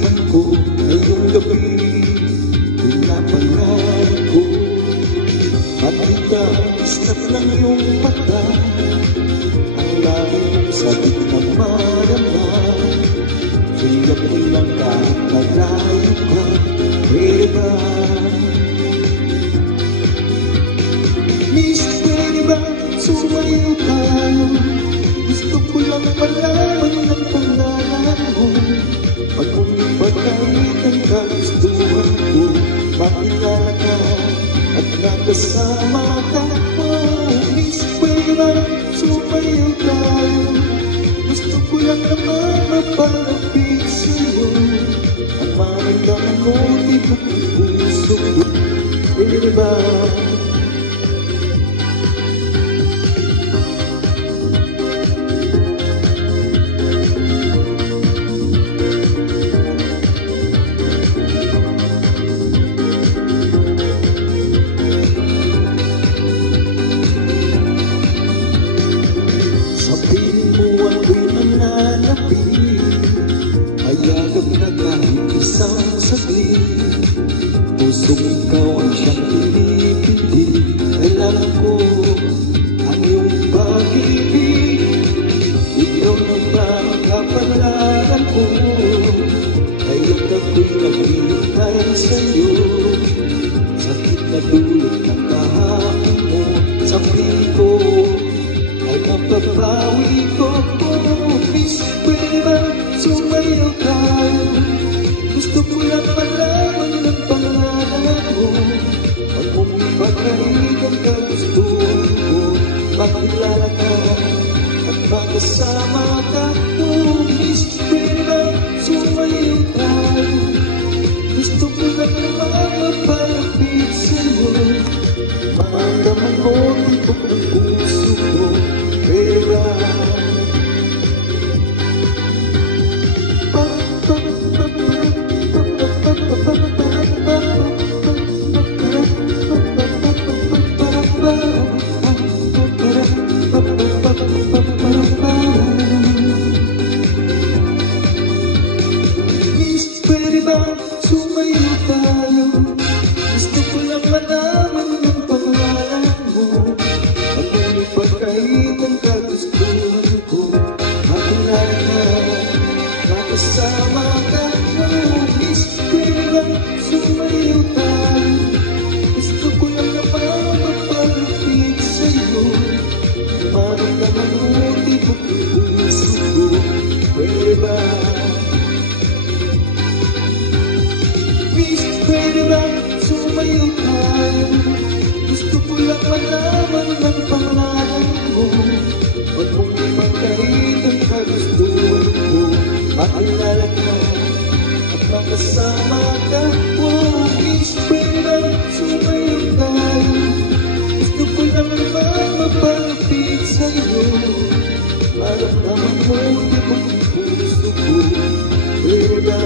isipan ko ngayong gabi, pinapangarap ko. Makita, islap ng iyong mata, ang langit sabik na marama. Siyap mo lang kahit malayo ka, pwede ba? Miss, pwede ba sumayo tayo? Gusto ko lang malaman ng pangalan mo. Pag umipagkaitan ka, gustuhan ko makilala ka at nakasama ka. Oh, Miss, pwede ba sumayo tayo? Gusto ko lang naman mapalapit sa'yo at maramdaman mo tibok ng puso ko. Pwede ba? Ayagap na kahit isang saglit, pusong ikaw ang siyang pinipindi. Kailangan ko ang iyong pag-ibig, ikaw na ba ang kapalaran ko? Kaya't ako'y naghihintay sa'yo, sakit na dulot ng kahapon mo. Sa piling ko ay mapapawi ko. Miss, pwede ba sumayo tayo? Gusto ko lang malaman ng pangalan mo. Pag umipagkaitan ka, gustuhan ko makilala ka at makasama ka. Oh, Miss, pwede ba sumayo tayo? Gusto ko lang naman mapalapit sa'yo, maramdaman mo tibok ng puso ko. Pwede ba? Pwede ba sumayo tayo? Gusto ko lang malaman ng pangalan mo. At kung ipagkaitan ka, gustuhan ko makilala ka, makasama ka. Oh, Miss, pwede ba sumayo tayo? Gusto ko lang naman mapalapit sa'yo, maramdaman mo tibok ng puso ko. Pwede ba? Miss, pwede ba sumayo tayo? Gusto ko lang malaman ng pangalan mo. Pag kung ipagkaitan ka, gustuhan ko makilala ka at makasama ka. Oh, Miss, pwede ba sumayo tayo? Gusto ko lang naman mapalapit sa'yo, maramdaman mo tibok ng puso ko. Pwede ba?